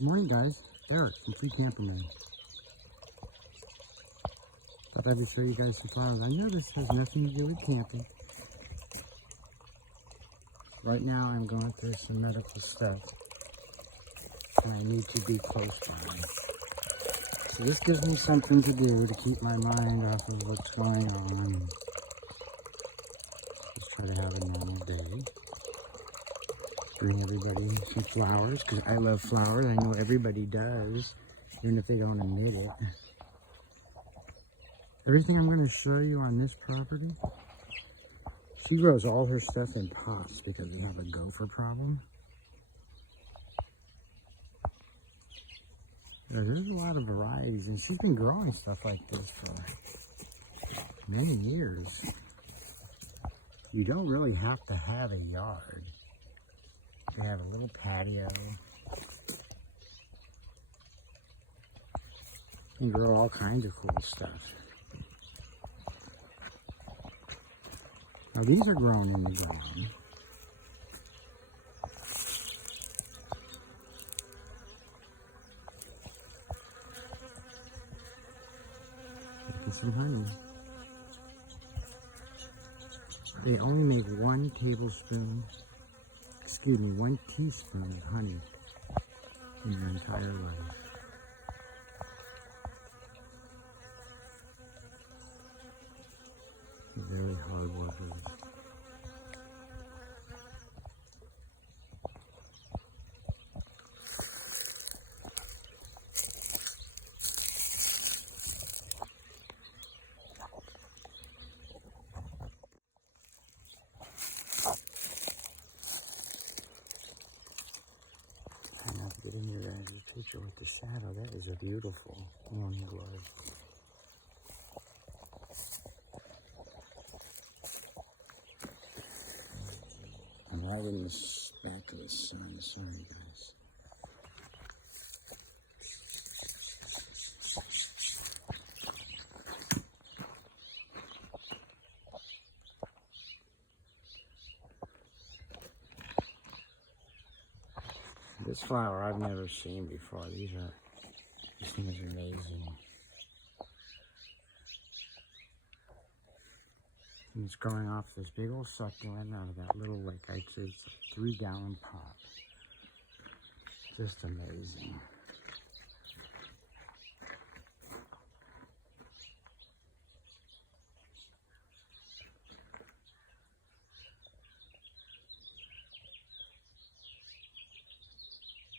Good morning, guys. Derek from Free Camper Man. Thought I'd just show you guys some flowers. I know this has nothing to do with camping. Right now, I'm going through some medical stuff, and I need to be close by. So this gives me something to do to keep my mind off of what's going on. And just try to have a normal day. Bring everybody some flowers, because I love flowers. I know everybody does, even if they don't admit it. Everything I'm going to show you on this property, she grows all her stuff in pots because we have a gopher problem. There's a lot of varieties, and she's been growing stuff like this for many years. You don't really have to have a yard. You have a little patio. You can grow all kinds of cool stuff. Now these are grown in the ground. Making some honey. They only make 1 teaspoon of honey in their entire life. They're very hard workers. Try not to get in your guys' picture with the shadow. That is a beautiful morning glory. I'm right in the back of the sun. Sorry, guys. This flower I've never seen before. This thing is amazing. And it's growing off this big old succulent out of that little, like I said, 3-gallon pot. Just amazing.